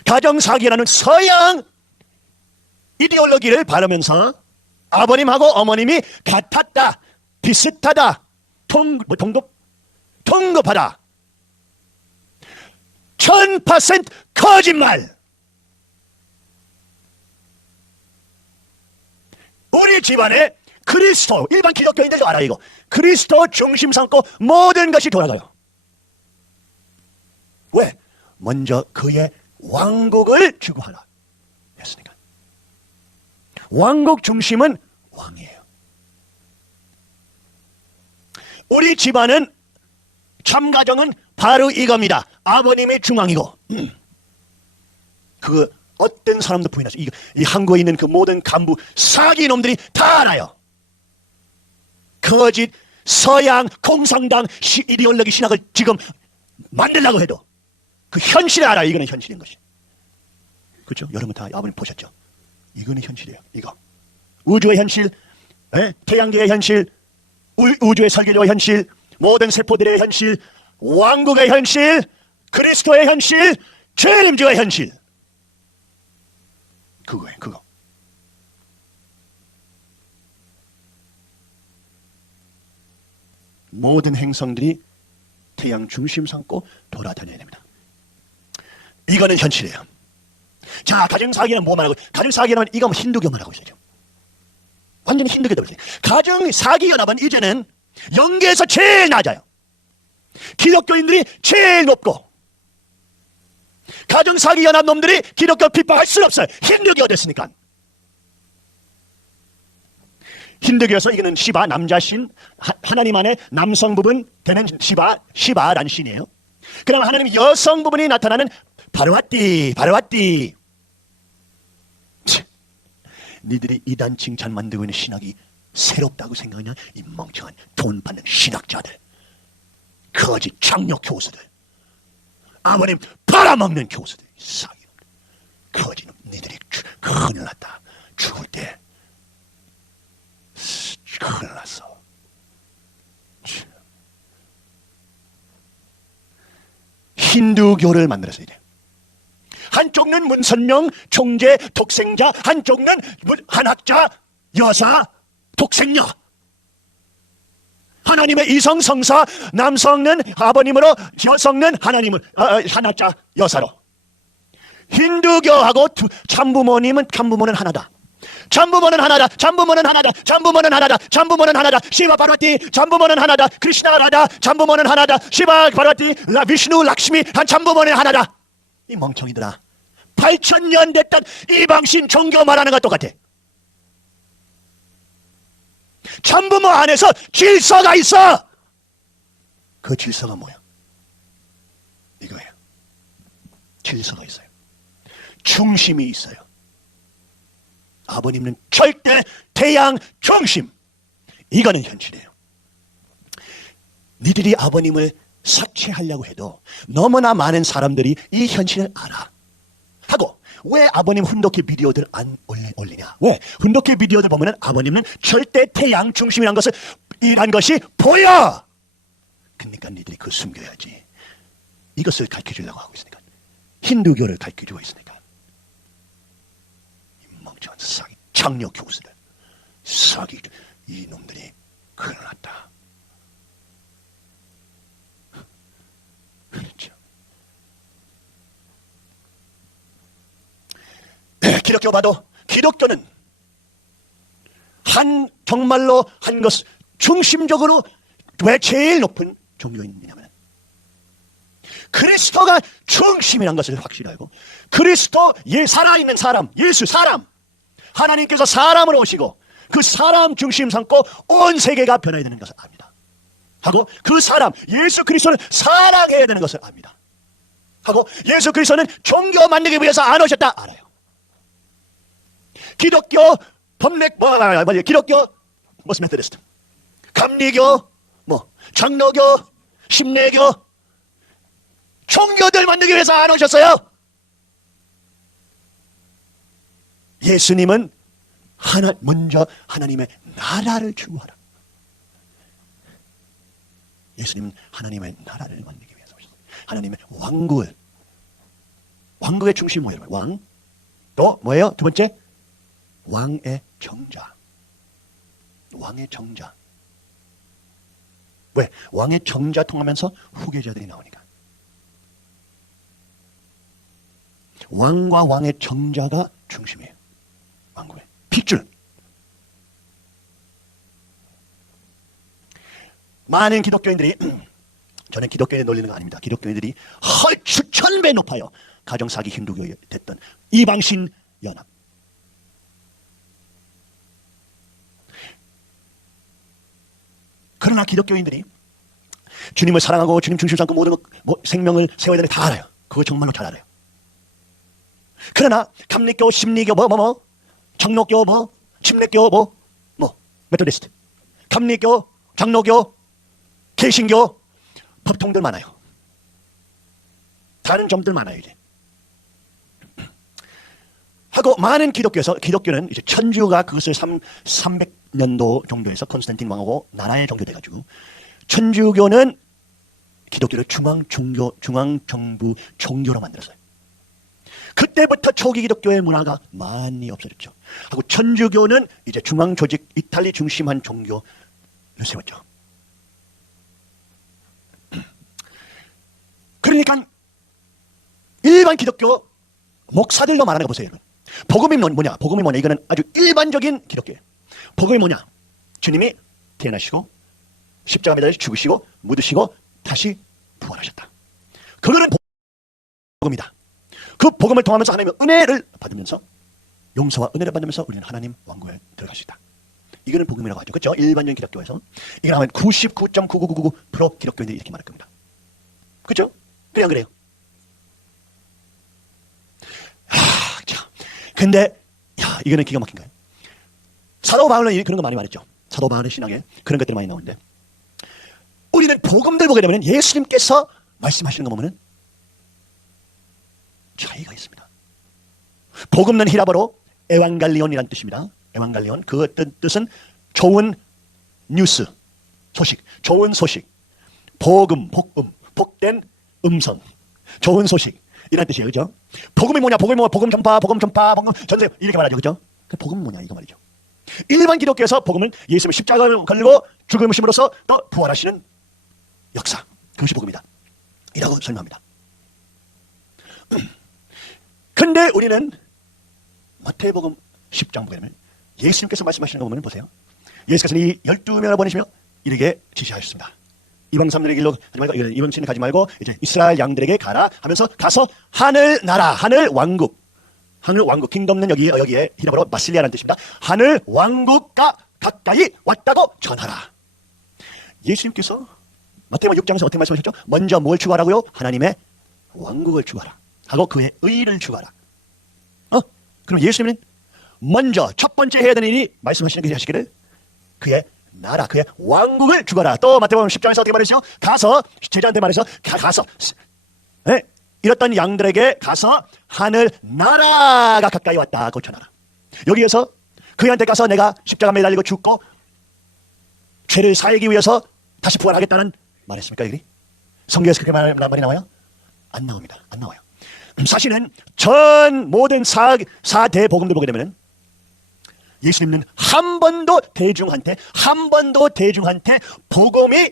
가정사기라는 서양 이데올로기를 바르면서 아버님하고 어머님이 같았다, 비슷하다, 통급하다. 1000% 거짓말. 우리 집안에 그리스도, 일반 기독교인들도 알아요. 이거 그리스도 중심 삼고 모든 것이 돌아가요. 왜? 먼저 그의 왕국을 추구하라 했으니까. 왕국 중심은 왕이에요. 우리 집안은 참가정은 바로 이겁니다. 아버님이 중앙이고 그 어떤 사람도 부인하죠. 이 한국에 있는 그 모든 간부 사기 놈들이 다 알아요. 거짓 서양 공산당 이데올로기 신학을 지금 만들려고 해도 그 현실을 알아요. 이거는 현실인 것이. 그렇죠? 여러분 다 아버님 보셨죠? 이거는 현실이에요. 이거 우주의 현실, 태양계의 현실, 우주의 설계도의 현실, 모든 세포들의 현실, 왕국의 현실, 그리스도의 현실, 재림주의 현실. 그거예요. 그거. 모든 행성들이 태양 중심 삼고 돌아다녀야 됩니다. 이거는 현실이에요. 자, 가정사기는 뭐 말하고, 가정사기는 이거 힌두교 말하고 있어요. 완전히 힌두교 들으세요. 가정사기연합은 이제는 영계에서 제일 낮아요. 기독교인들이 제일 높고, 가정사기연합 놈들이 기독교 핍박할 수는 없어요. 힌두교가 됐으니까. 힌두교에서 이거는 시바, 남자신, 하나님 안에 남성 부분 되는 시바라는 신이에요. 그럼 하나님 여성 부분이 나타나는 바르와띠. 니들이 이단 칭찬 만들고 있는 신학이 새롭다고 생각하냐? 이 멍청한 돈 받는 신학자들, 거짓 장력 교수들, 아버님 팔아먹는 교수들, 사기놈, 거짓놈. 니들이 큰일 났다. 죽을 때 큰일 났어. 힌두교를 만들어서 이래. 한쪽은 문선명, 총재, 독생자, 한쪽은 한학자, 여사, 독생녀. 하나님의 이성 성사, 남성은 아버님으로, 여성은 하나님을 한학자, 여사로. 힌두교하고 참부모는 하나다. 참부모는 하나다. 시바 파르와티, 참부모는 하나다. 크리스나 라다, 참부모는 하나다. 시바 파르와티, 비슈누 락시미, 한 참부모는 하나다. 이 멍청이들아, 8,000년 됐던 이방신 종교 말하는 것 똑같아. 참부모 안에서 질서가 있어. 그 질서가 뭐야? 이거예요. 질서가 있어요. 중심이 있어요. 아버님은 절대 태양 중심. 이거는 현실이에요. 니들이 아버님을 사치하려고 해도 너무나 많은 사람들이 이 현실을 알아. 하고, 왜 아버님 훈독기 비디오들 안 올리냐? 왜? 훈독기 비디오들 보면은 아버님은 절대 태양 중심이란 것을, 이란 것이 보여! 그러니까 니들이 그걸 숨겨야지. 이것을 가르쳐 주려고 하고 있으니까. 힌두교를 가르쳐 주고 있으니까. 이 멍청한 사기, 장려 교수들. 사기, 이 놈들이 큰일 났다. 그렇죠. 기독교 봐도 기독교는 정말로 한 것, 중심적으로 왜 제일 높은 종교인이냐면 그리스도가 중심이라는 것을 확실히 알고, 그리스도, 살아있는 사람, 예수 사람, 하나님께서 사람으로 오시고 그 사람 중심 삼고 온 세계가 변해야 되는 것을 압니다. 하고, 그 사람 예수 그리스도는 사랑해야 되는 것을 압니다. 하고, 예수 그리스도는 종교 만들기 위해서 안 오셨다 알아요. 기독교 기독교 무슨 메토디스트, 감리교, 장로교, 심례교, 종교들 만들기 위해서 안 오셨어요. 예수님은 먼저 하나님의 나라를 추구하라. 예수님은 하나님의 나라를 만들기 위해서 오셨어요. 하나님의 왕국의 중심 뭐예요? 왕, 또 뭐예요? 두 번째, 왕의 정자. 왕의 정자. 왜? 왕의 정자 통하면서 후계자들이 나오니까. 왕과 왕의 정자가 중심이에요. 왕국의 핏줄. 많은 기독교인들이 저는 기독교인을 놀리는 거 아닙니다. 기독교인들이 수천 배 높아요. 가정사기 힌두교 됐던 이방신 연합. 그러나 기독교인들이 주님을 사랑하고 주님 중심 삼고 모든 생명을 세워야 되는 다 알아요. 그거 정말로 잘 알아요. 그러나 감리교, 심리교, 장로교, 침례교, 메토디스트, 감리교, 장로교, 개신교, 법통들 많아요. 다른 점들 많아요, 이제. 하고, 많은 기독교는 이제 천주가 그것을 300년도 정도에서 컨스탄틴 왕하고 나라의 종교 돼가지고, 천주교는 기독교를 중앙정부 종교로 만들었어요. 그때부터 초기 기독교의 문화가 많이 없어졌죠. 하고, 천주교는 이제 중앙조직, 이탈리 중심한 종교를 세웠죠. 그러니까 일반 기독교 목사들로 말하는 거 보세요, 여러분. 복음이 뭐냐? 복음이 뭐냐? 이거는 아주 일반적인 기독교예요. 복음이 뭐냐? 주님이 태어나시고 십자가 매달려 죽으시고 묻으시고 다시 부활하셨다. 그거는 복음이다. 그 복음을 통하면서 하나님의 은혜를 받으면서 용서와 은혜를 받으면서 우리는 하나님 왕국에 들어갈 수 있다. 이거는 복음이라고 하죠. 그렇죠? 일반적인 기독교에서 이걸 하면 99.9999% 기독교인들이 이렇게 말할 겁니다. 그렇죠? 그래 안 그래요? 자, 근데 이거는 기가 막힌 거예요. 사도 바울은 그런 거 많이 말했죠. 사도 바울의 신학에 그런 것들이 많이 나오는데 우리는 복음들 보게 되면 예수님께서 말씀하시는 거 보면은 차이가 있습니다. 복음은 히라보로 에반갈리온이라는 뜻입니다. 에반갈리온 그 뜻은 좋은 뉴스, 소식, 좋은 소식, 복음, 복된 음성, 좋은 소식 이런 뜻이에요, 그죠? 복음이 뭐냐? 복음이 뭐냐? 복음 전파, 복음 전세 이렇게 말하죠, 그죠? 그 복음 뭐냐 이거 말이죠. 일반 기독교에서 복음은 예수님의 십자가를 걸고 죽음으심으로써 또 부활하시는 역사, 그것이 복음이다. 이라고 설명합니다. 근데 우리는 마태복음 10장 보게 되면 예수님께서 말씀하시는 거 보면 보세요. 예수께서는 이 12명을 보내시며 이렇게 지시하셨습니다. 이방 사람들의 길로 가지 말고 이방 신을 가지 말고 이제 이스라엘 양들에게 가라 하면서 가서 하늘 나라, 하늘 왕국, 킹덤은 여기에 히라보로 마실리아라는 뜻입니다. 하늘 왕국가 가까이 왔다고 전하라. 예수님께서 마태복음 6장에서 어떻게 말씀하셨죠? 먼저 뭘 추구하라고요? 하나님의 왕국을 추구하라 하고 그의 의를 추구하라. 그럼 예수님은 먼저 첫 번째 해야 되는 일이 말씀하시는 그 자식을 그의 나라, 그의 왕국을 추구하라. 또 마태복음 10장에서 어떻게 말했죠? 가서 제자한테 말해서 가서 잃었던 양들에게 가서 하늘 나라가 가까이 왔다고 전하라. 여기에서 그한테 가서 내가 십자가 매달리고 죽고 죄를 사하기 위해서 다시 부활하겠다는 말했습니까? 여기 성경에서 그렇게 말이 나와요? 안 나옵니다. 안 나와요. 사실은 전 모든 4대 복음들 보게 되면 예수님은 한 번도 대중한테 복음이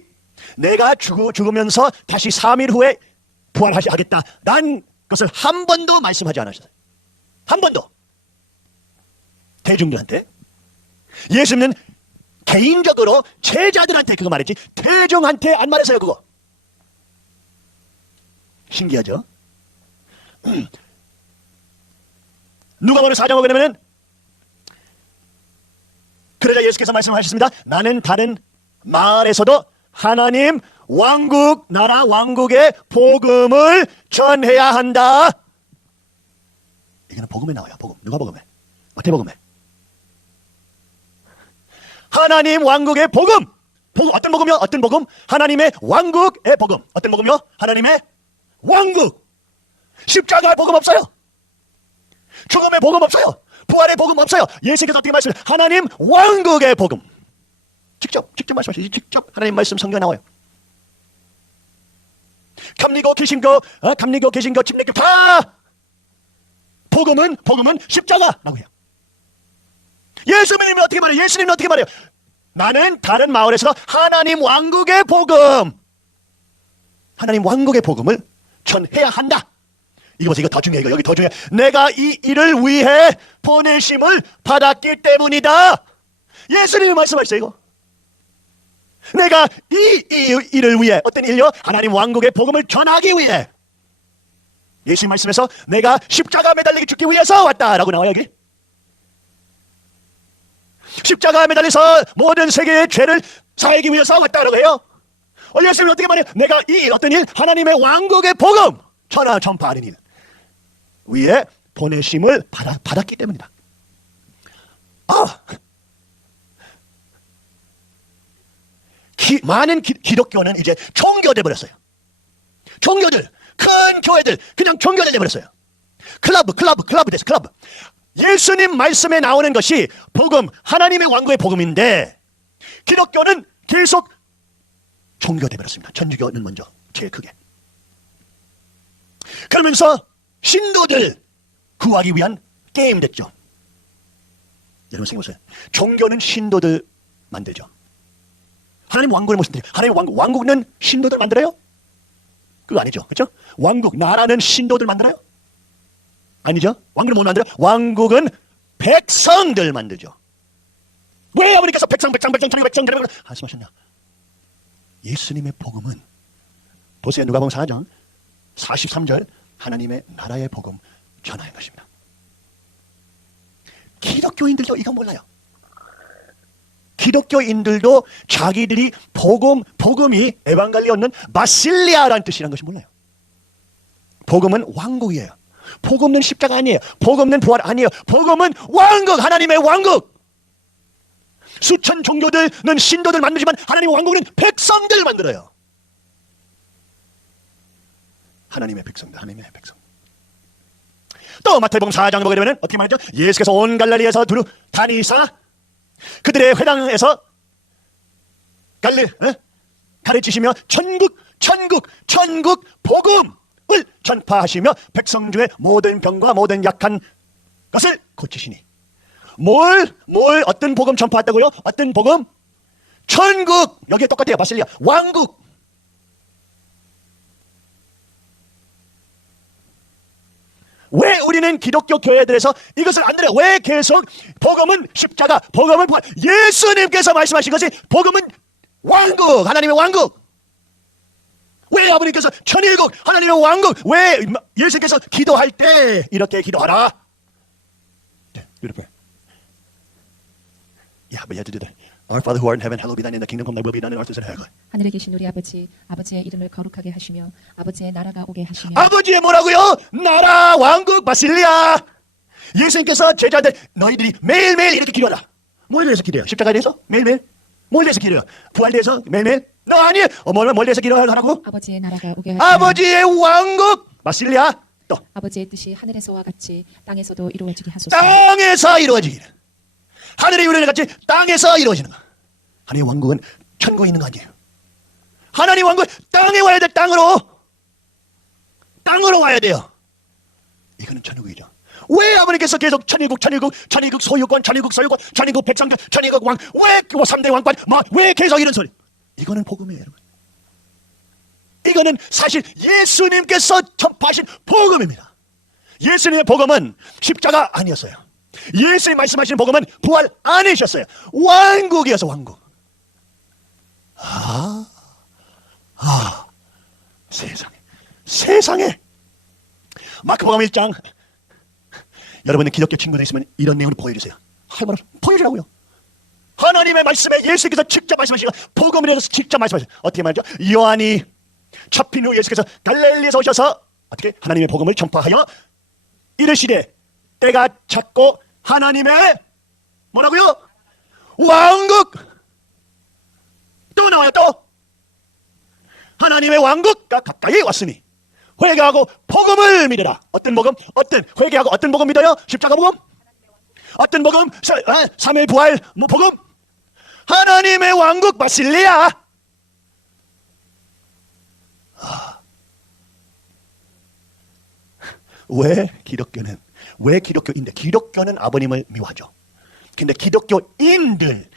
내가 죽으면서 다시 3일 후에 부활하겠다라는 것을 한 번도 말씀하지 않으셨어요. 한 번도. 대중들한테. 예수님은 개인적으로 제자들한테 그거 말했지 대중한테 안 말했어요. 그거. 신기하죠? 누가복음 4장 보게 되면 그러자 예수께서 말씀하셨습니다. 나는 다른 마을에서도 하나님 왕국, 나라 왕국의 복음을 전해야 한다. 이거는 복음에 나와요. 복음. 누가복음에. 마태복음에. 하나님 왕국의 복음. 어떤 복음이요? 어떤 복음? 하나님의 왕국의 복음. 어떤 복음이요? 하나님의 왕국. 십자가의 복음 없어요. 죽음의 복음 없어요. 부활의 복음 없어요. 예수께서 어떻게 말씀을 하나님 왕국의 복음. 직접 말씀하시죠. 직접 하나님 말씀 성경에 나와요. 감리교 계신거 침례교 다 복음은 십자가라고 해요. 예수님이 어떻게 말해요? 예수님은 어떻게 말해요? 나는 다른 마을에서 하나님 왕국의 복음, 하나님 왕국의 복음을 전해야 한다. 이거 보세요. 이거 더 중요해. 여기 더 중요해. 내가 이 일을 위해 보내심을 받았기 때문이다. 예수님이 말씀하셨어요. 이거. 내가 이 일을 위해 어떤 일요? 하나님 왕국의 복음을 전하기 위해. 예수님 말씀에서 내가 십자가 매달리기 죽기 위해서 왔다라고 나와요. 여기. 십자가에 매달려서 모든 세계의 죄를 사하기 위해서 왔다라고 해요. 예수님이 어떻게 말해요? 내가 이 어떤 일? 하나님의 왕국의 복음 전파하는 일 위에 보내심을 받았기 때문이다. 많은 기독교는 이제 종교돼 버렸어요. 종교들, 큰 교회들 그냥 종교돼 버렸어요. 클럽 됐어. 클럽. 예수님 말씀에 나오는 것이 복음, 하나님의 왕국의 복음인데 기독교는 계속 종교돼 버렸습니다. 천주교는 먼저 제일 크게. 그러면서 신도들 구하기 위한 게임 됐죠. 여러분 생각해보세요. 종교는 신도들 만들죠. 하나님 왕국을 무슨 뜻이에요? 하나님 왕국은 신도들 만들어요? 그거 아니죠. 그렇죠? 왕국, 나라는 신도들 만들어요? 아니죠. 왕국은 못 만들어요? 왕국은 백성들 만들죠. 왜 아버님께서 백성 하시마셨냐? 예수님의 복음은 보세요. 누가복음 4장 43절 하나님의 나라의 복음 전하는 것입니다. 기독교인들도 이거 몰라요. 기독교인들도 자기들이 복음이 에반갈리온은 마실리아라는 뜻이라는 것을 몰라요. 복음은 왕국이에요. 복음은 십자가 아니에요. 복음은 부활 아니에요. 복음은 왕국, 하나님의 왕국. 수천 종교들은 신도들 만들지만 하나님의 왕국은 백성들 만들어요. 하나님의 백성들, 하나님의 백성. 또 마태복음 4장 보게 되면 어떻게 말하죠? 예수께서 온 갈릴리에서 두루 다니사 그들의 회당에서 가르치시며 천국 복음을 전파하시며 백성 중에 모든 병과 모든 약한 것을 고치시니. 어떤 복음 전파했다고요? 어떤 복음? 천국. 여기에 똑같아요. 바실리아 왕국. 왜 우리는 기독교 교회들에서 이것을 안 들어요? 왜 계속 복음은 십자가, 복음은 부활, 예수님께서 말씀하신 것이 복음은 왕국, 하나님의 왕국. 왜 아버님께서 천일국, 하나님의 왕국, 왜 예수님께서 기도할 때 이렇게 기도하라? 네, beautiful. Yeah, but you have to do that. Our Father who art in heaven, hallowed be thy name. The kingdom come, thy will be done on earth as in heaven. 하늘에 계신 우리 아버지, 아버지의 이름을 거룩하게 하시며 아버지의 나라가 오게 하시며. 아버지의 뭐라고요? 나라, 왕국, 바실리아. 예수님께서 제자들 너희들이 매일매일 이렇게 기도하라. 뭐에 대해서 기도해요? 십자가에 대해서? 매일매일? 뭐에 대해서 기도해요? 부활에 대해서? 매일매일? 너 아니에요. 뭐에 대해서 기도하라고? 아버지의 나라가 오게 하시며 아버지의 왕국, 바실리아. 또 아버지의 뜻이 하늘에서와 같이 땅에서도 이루어지게 하소서. 땅에서 이루어지기를. 하늘의 유래를 같이 땅에서 이루어지는 거. 하나님의 왕국은 천국에 있는 거 아니에요. 하나님의 왕국은 땅에 와야 돼. 땅으로 와야 돼요. 이거는 천국이죠. 왜 아버님께서 계속 천일국 소유권, 천일국 백성들, 천일국 왕, 왜 3대 왕권, 왜 계속 이런 소리? 이거는 복음이에요, 여러분. 이거는 사실 예수님께서 전파하신 복음입니다. 예수님의 복음은 십자가 아니었어요. 예수님 말씀하시는 복음은 부활 아니셨어요. 왕국이어서 왕국. 세상에. 마태복음 1장. 여러분은 기독교 친구들 있으면 이런 내용을 보여주세요. 할 말 없어. 보여주라고요. 하나님의 말씀에 예수께서 직접 말씀하시고 복음을 해서 직접 말씀하시고 어떻게 말이죠? 요한이 잡힌 후 예수께서 갈릴리에서 오셔서 어떻게 하나님의 복음을 전파하여 이르시되 때가 찼고 하나님의 뭐라고요? 왕국. 또 나와요. 또 하나님의 왕국가 가까이 왔으니 회개하고 복음을 믿으라. 어떤 복음? 회개하고 어떤 복음 믿어요? 십자가 복음? 어떤 복음? 3일 부활 복음? 하나님의 왕국 바실리아. 왜 기독교인데 기독교는 아버님을 미워하죠. 근데 기독교인들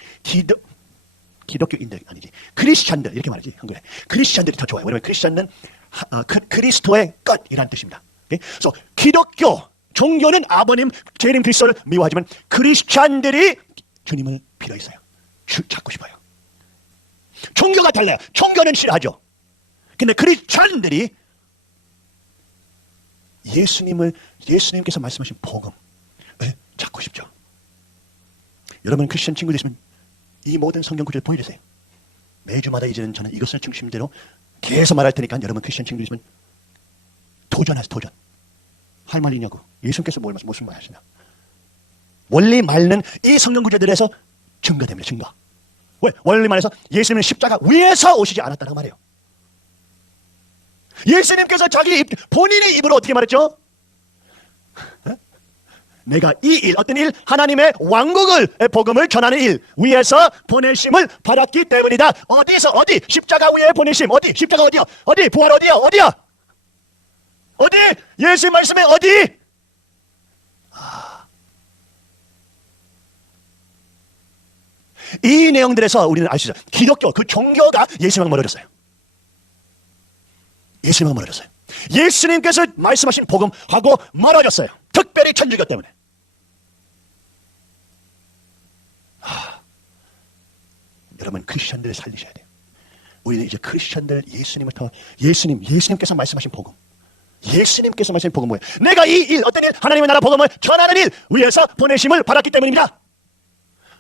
아니지, 크리스찬들 이렇게 말하지 한국에. 크리스찬들이 더 좋아요. 왜냐면 크리스찬은 그리스도의 것이라는 뜻입니다. 그래서 기독교 종교는 아버님 재림 그리스도를 미워하지만 크리스찬들이 주님을 빌어 있어요. 찾고 싶어요. 종교가 달라요. 종교는 싫어하죠. 근데 크리스찬들이 예수님께서 말씀하신 복음을 찾고 싶죠. 여러분 크리스천 친구들 있으면 이 모든 성경 구절을 보여주세요. 매주마다 이제는 저는 이것을 중심대로 계속 말할 테니까 여러분 크리스천 친구들 있으면 도전하세요. 도전. 할 말 있냐고. 예수님께서 무슨 말 하시나. 원리 말는 이 성경 구절들에서 증거됩니다. 증거. 왜? 원리 말해서 예수님은 십자가 위에서 오시지 않았다는 말이에요. 예수님께서 본인의 입으로 어떻게 말했죠? 내가 이 일, 어떤 일? 하나님의 왕국을, 복음을 전하는 일 위에서 보내심을 받았기 때문이다. 어디서? 어디? 십자가 위에 보내심. 어디? 십자가 어디야? 어디? 부활 어디야? 어디야? 어디? 예수님 말씀에 어디? 이 내용들에서 우리는 알 수 있어요. 기독교, 그 종교가 예수님과 멀어졌어요. 예수님하고 멀어졌어요. 예수님께서 말씀하신 복음하고 멀어졌어요. 특별히 천주교 때문에. 여러분, 크리스천들 살리셔야 돼요. 우리는 이제 크리스천들 예수님부터 예수님께서 말씀하신 복음, 예수님께서 말씀하신 복음 뭐예요? 내가 이 일, 어떤 일, 하나님의 나라 복음을 전하는 일 위해서 보내심을 받았기 때문입니다.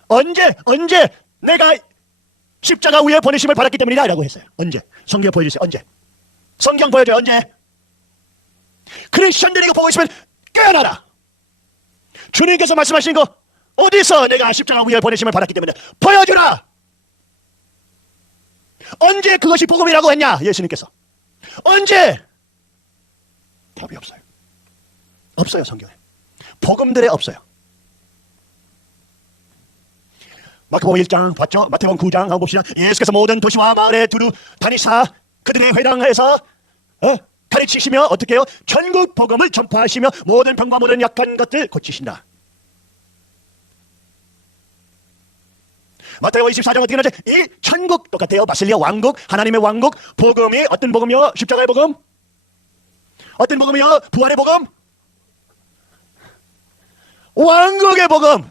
언제 내가 십자가 위에 보내심을 받았기 때문이다 라고 했어요. 언제? 성경 보여주세요. 언제? 성경 보여줘요. 언제? 크리스천들이 이거 보고 있으면 깨어나라. 주님께서 말씀하신 거 어디서 내가 십자가 위에 보내심을 받았기 때문에 보여주라. 언제 그것이 복음이라고 했냐? 예수님께서. 언제? 답이 없어요. 없어요. 성경에. 복음들에 없어요. 마태복음 1장 봤죠? 마태복음 9장 한번 봅시다. 예수께서 모든 도시와 마을에 두루 다니사 그들의 회당에서 가르치시며 어떻게 해요? 전국 복음을 전파하시며 모든 병과 모든 약한 것들 고치신다. 마태복음 24장 어떻게 나오죠? 이 천국 똑같아요. 바실리아 왕국, 하나님의 왕국, 복음이 어떤 복음이요? 십자가의 복음? 어떤 복음이요? 부활의 복음? 왕국의 복음.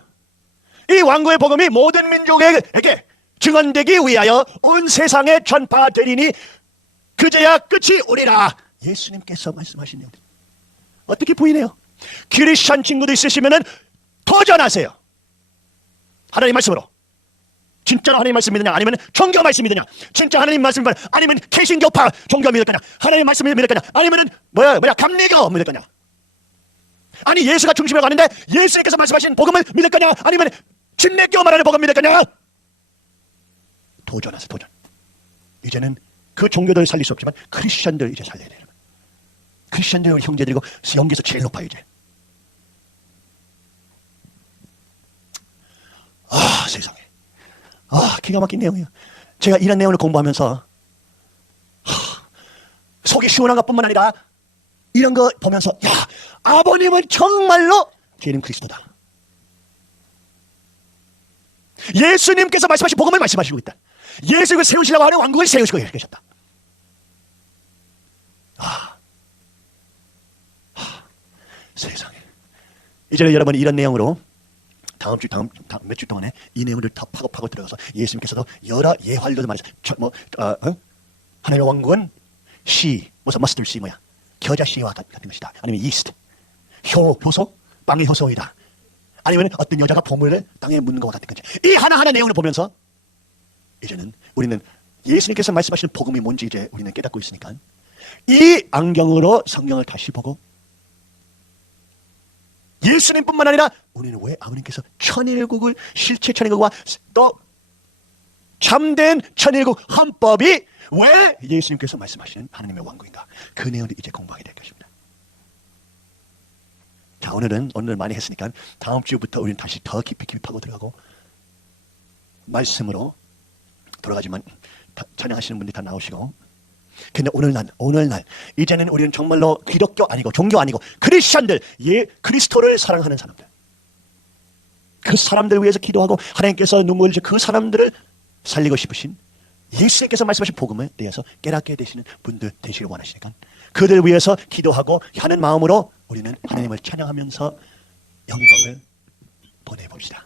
이 왕국의 복음이 모든 민족에게 증언되기 위하여 온 세상에 전파되리니 그제야 끝이 오리라. 예수님께서 말씀하신 내용. 어떻게 부인해요? 크리스천 친구도 있으시면은 도전하세요. 하나님 말씀으로. 진짜로 하나님 말씀 믿느냐? 아니면 종교 말씀 믿느냐? 진짜 하나님 말씀 믿느냐? 아니면 개신교파 종교 믿을 거냐? 하나님 말씀 믿을 거냐? 아니면 감리교 믿을 거냐? 아니 예수가 중심이라고 하는데 예수님께서 말씀하신 복음을 믿을 거냐? 아니면 침례교 말하는 복음 믿을 거냐? 도전하세요. 도전. 이제는 그 종교들을 살릴 수 없지만 크리스천들 이제 살려야 돼요. 크리스천들 형제들이고 영계에서 제일 높아요 이제. 세상에. 기가 막힌 내용이에요. 제가 이런 내용을 공부하면서 속이 시원한 것뿐만 아니라 이런 거 보면서 아버님은 정말로 예수님 그리스도다. 예수님께서 말씀하신 복음을 말씀하시고 있다. 예수님을 세우시려고 하는 왕국을 세우시고 계셨다. 세상에. 이제 여러분이 이런 내용으로 다음 몇 주 동안에 이 내용을 더 파고 들어가서 예수님께서도 여러 예활로도 말했어요. 하나님의 왕국은 무슨 머스터드 씨 겨자 씨와 같은 것이다. 아니면 이스트, 효소, 빵의 효소이다. 아니면 어떤 여자가 보물을 땅에 묻는 것과 같은 거지. 이 하나하나 내용을 보면서 이제는 우리는 예수님께서 말씀하시는 복음이 뭔지 이제 우리는 깨닫고 있으니까 이 안경으로 성경을 다시 보고 예수님뿐만 아니라 우리는 왜 아버님께서 천일국을 실체 천일국과 또 참된 천일국 헌법이 왜 예수님께서 말씀하시는 하나님의 왕국인가? 그 내용을 이제 공부하게 될 것입니다. 자, 오늘 많이 했으니까 다음 주부터 우리는 다시 더 깊이 파고 들어가고 말씀으로 돌아가지만 찬양하시는 분들이 다 나오시고. 근데 오늘날 이제는 우리는 정말로 기독교 아니고 종교 아니고 크리스천들, 그리스도를 사랑하는 사람들, 그 사람들 위해서 기도하고 하나님께서 눈물 흘리신 그 사람들을 살리고 싶으신 예수님께서 말씀하신 복음에 대해서 깨닫게 되시는 분들 되시길 원하시니까 그들 위해서 기도하고 하는 마음으로 우리는 하나님을 찬양하면서 영광을 보내봅시다.